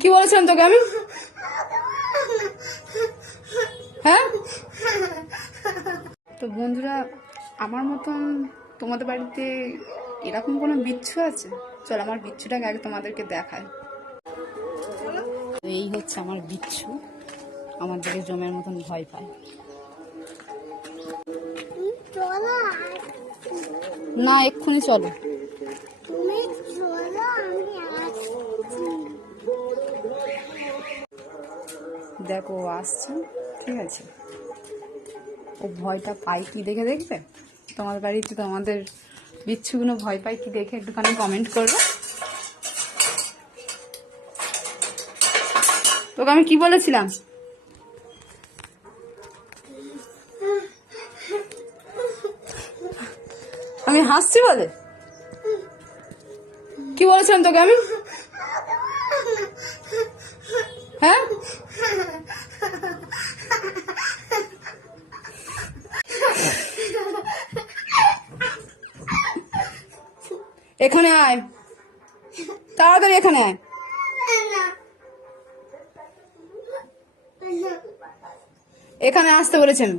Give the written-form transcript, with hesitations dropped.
কি বলেছিলাম তোকে আমি? হ্যাঁ, তো বন্ধুরা, আমার মতন তোমাদের বাড়িতে এরকম কোনো বিচ্ছু আছে? চল আমার বিচ্ছুটাকে আগে তোমাদেরকে দেখায়। এই হচ্ছে আমার বিচ্ছু, আমাদেরকে জমের মতন ভয় পায় না। এক্ষুনি চলো। দেখো ও আসছে, ঠিক আছে? ও ভয়টা পায় কি দেখে, দেখবে তোমার বাড়িতে তোমাদের বিচ্ছুগুলো ভয় পায় কি দেখে একটুখানি কমেন্ট করবে। তোকে আমি কি বলেছিলাম? আমি হাসছি বলে? কি বলেছিলাম তোকে আমি? হ্যাঁ, এখানে আয়, তাড়াতাড়ি এখানে আয়। এখানে আসতে বলেছি আমি।